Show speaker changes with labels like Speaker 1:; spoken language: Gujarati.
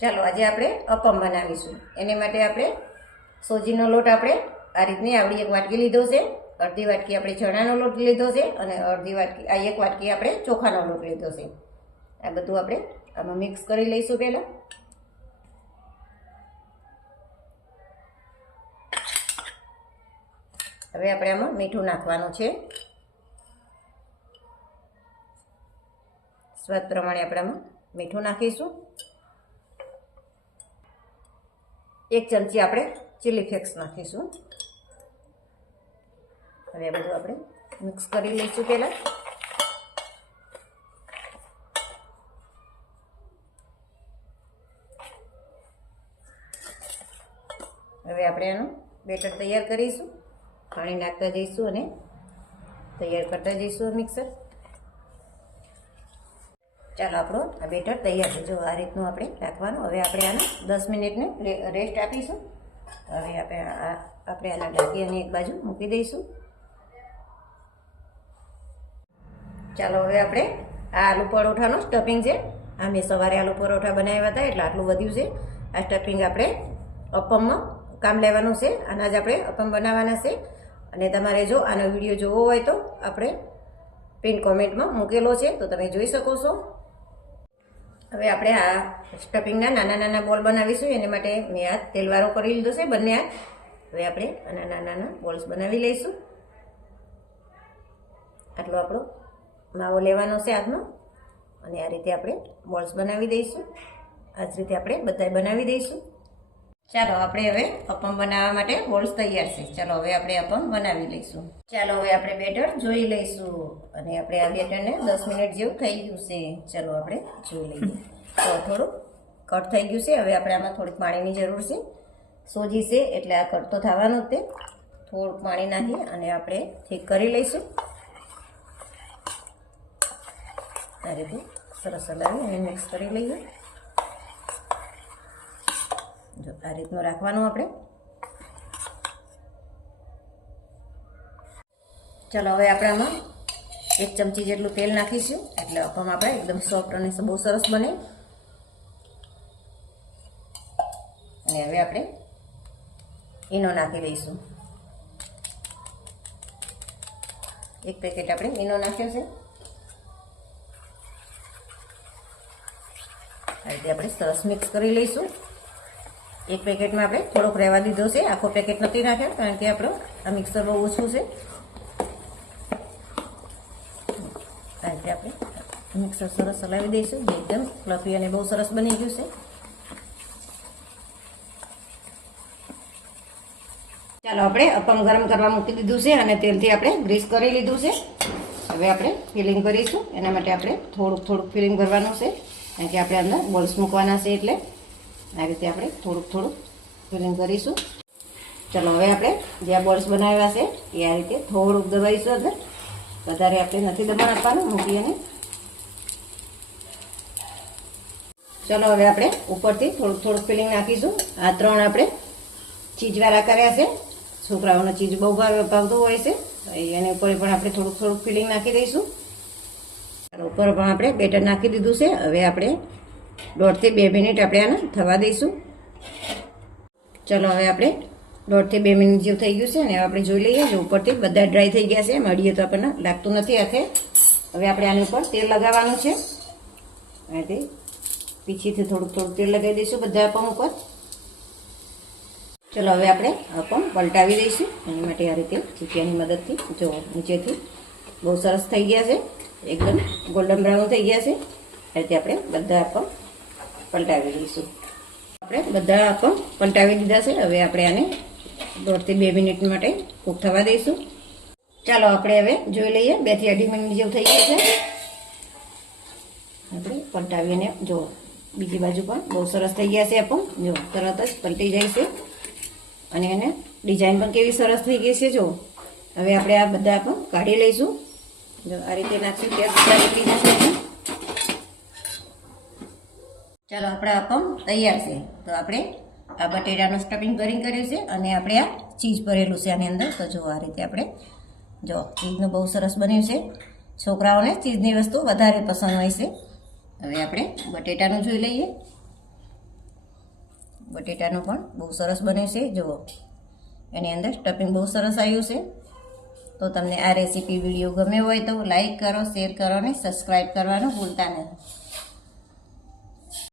Speaker 1: ચાલો આજે આપણે અપમ બનાવીશું. એને માટે આપણે સોજીનો લોટ આપણે આ રીતની આવડી એક વાટકી લીધો છે. અડધી વાટકી આપણે ચણાનો લોટ લીધો છે અને અડધી વાટકી, આ એક વાટકી આપણે ચોખાનો લોટ લીધો છે. આ બધું આપણે આમાં મિક્સ કરી લઈશું પહેલાં. હવે આપણે આમાં મીઠું નાખવાનું છે. સ્વાદ પ્રમાણે આપણે આમાં મીઠું નાખીશું. એક ચમચી આપણે ચીલી ફ્લેક્સ નાખીશું. હવે આ બધું આપણે મિક્સ કરી લઈશું પહેલાં. હવે આપણે આનું બેટર તૈયાર કરીશું. પાણી નાખતા જઈશું અને તૈયાર કરતા જઈશું મિક્સર ચાલો આપણો આ બેટર તૈયાર છે. જો આ રીતનું આપણે રાખવાનું. હવે આપણે આને દસ મિનિટને રેસ્ટ આપીશું. હવે આપણે આ, આપણે આના ઢાંકી એક બાજુ મૂકી દઈશું. ચાલો હવે આપણે આ આલુ પરોઠાનો સ્ટફિંગ છે. આ મેં સવારે આલુ પરોઠા બનાવ્યા હતા, એટલે આટલું વધ્યું છે. આ સ્ટફિંગ આપણે અપમમાં કામ લેવાનું છે. આના જ આપણે અપમ બનાવવાના છે. અને તમારે જો આનો વીડિયો જોવો હોય તો આપણે પિન કોમેન્ટમાં મૂકેલો છે, તો તમે જોઈ શકો છો. હવે આપણે આ સ્ટફિંગના નાના નાના બોલ બનાવીશું, એને માટે મેં આ તેલવાળો કરી લીધો છે બંને હાથ. હવે આપણે આના નાના નાના બોલ્સ બનાવી લઈશું. આટલો આપણો માવો લેવાનો છે આજનો અને આ રીતે આપણે બોલ્સ બનાવી દઈશું. આ જ રીતે આપણે બધા બનાવી દઈશું. ચાલો, આપણે હવે અપમ બનાવવા માટે બોલ્સ તૈયાર છે. ચાલો, હવે આપણે અપમ બનાવી લઈશું. ચાલો, હવે આપણે બેટર જોઈ લઈશું. અને આપણે આ બેટરને દસ મિનિટ જેવું થઈ ગયું છે. ચાલો, આપણે જોઈ લઈએ. તો થોડુંક કટ થઈ ગયું છે. હવે આપણે આમાં થોડીક પાણીની જરૂર છે. સોજી છે, એટલે આ કટ તો થવાનું તે થોડુંક પાણી નાખી અને આપણે ઠીક કરી લઈશું. આ રીતે સરસ હલાવી અને મિક્સ કરી લઈએ. જો, આ રીતનું રાખવાનું આપણે. ચાલો, હવે આપણે આમાં એક ચમચી જેટલું તેલ નાખીશું. એટલે અપમ આપણે એકદમ સોફ્ટ અને બહુ સરસ બને. અને હવે આપણે ઈનો નાખી દઈશું. એક પેકેટ આપણે ઈનો નાખ્યો છે. આ રીતે આપણે સરસ મિક્સ કરી લઈશું. એક પેકેટમાં આપણે થોડોક રહેવા દીધો છે. આખો પેકેટ નથી નાખ્યો કારણ કે આપણો આ મિક્સર બહુ ઓછું છે. આ રીતે આપણે મિક્સર સરસ હલાવી દઈશું, જે એકદમ ફ્લફી અને બહુ સરસ બની ગયું છે. ચાલો આપણે અપમ ગરમ કરવા મૂકી દીધું છે અને તેલથી આપણે ગ્રીસ કરી લીધું છે. હવે આપણે ફિલિંગ કરીશું. એના માટે આપણે થોડુંક થોડુંક ફિલિંગ ભરવાનું છે, કારણ કે આપણે અંદર બોલ્સ મૂકવાના છે એટલે આ રીતે આપણે થોડુંક થોડુંક ફિલિંગ કરીશું. ચલો, હવે આપણે જે આ બોલ્સ બનાવ્યા છે, એ આ રીતે થોડુંક દબાવીશું અંદર. વધારે આપણે નથી દબાણ આપવાનું, મૂકી અને ચલો, હવે આપણે ઉપરથી થોડુંક થોડુંક ફિલિંગ નાખીશું. આ ત્રણ આપણે ચીજવાળા કર્યા છે. છોકરાઓનો ચીજ બહુ ભાવ ભાવતું હોય છે એની ઉપર પણ આપણે થોડુંક થોડુંક ફિલિંગ નાખી દઈશું. ઉપર પણ આપણે બેટર નાખી દીધું છે. હવે આપણે દોઢથી બે મિનિટ આપણે આને થવા દઈશું. ચલો હવે આપણે દોઢથી બે મિનિટ જેવું થઈ ગયું છે અને આપણે જોઈ લઈએ જો ઉપરથી બધા ડ્રાય થઈ ગયા છે મળીએ તો આપણને લાગતું નથી હાથે. હવે આપણે આની ઉપર તેલ લગાવવાનું છે. અને પીછીથી થોડુંક થોડુંક તેલ લગાવી દઈશું બધા આપમ ઉપર. ચલો હવે આપણે આપમ પલટાવી દઈશું. એની માટે આ રીતે ચીપિયાની મદદથી જો નીચેથી બહુ સરસ થઈ ગયા છે. એકદમ ગોલ્ડન બ્રાઉન થઈ ગયા છે. આ રીતે આપણે બધા આપમ પલટાવી દઈશું આપણે બધા આપમ પલટાવી દીધા છે. હવે આપણે આને દોઢથી બે મિનિટ માટે કૂક થવા દઈશું. ચાલો આપણે હવે જોઈ લઈએ. બેથી અઢી મિનિટ જેવું થઈ ગયું છે. આપણે પલટાવીને જો બીજી બાજુ પણ બહુ સરસ થઈ ગયા છે આપમ જો તરત જ પલટી જાય છે. અને એને ડિઝાઇન પણ કેવી સરસ થઈ ગઈ છે, જો. હવે આપણે આ બધા પણ કાઢી લઈશું. જો આ રીતે નાખશું, ત્યાં લીધી એટલી ચાલો આપણા અપમ તૈયાર છે. તો આપણે આ બટેટાનું સ્ટફિંગ કરીને કર્યું છે અને આપણે આ ચીઝ ભરેલું છે આની અંદર. તો જો આ રીતે આપણે જો ચીઝનું બહુ સરસ બન્યું છે. છોકરાઓને ચીઝની વસ્તુ વધારે પસંદ હોય છે. હવે આપણે બટેટાનું જોઈ લઈએ. બટેટાનું પણ બહુ સરસ બન્યું છે. જુઓ, એની અંદર સ્ટફિંગ બહુ સરસ આવ્યું છે. તો તમને આ રેસીપી વીડિયો ગમ્યો હોય તો લાઈક કરો શેર કરો અને સબસ્ક્રાઈબ કરવાનું ભૂલતા નહીં.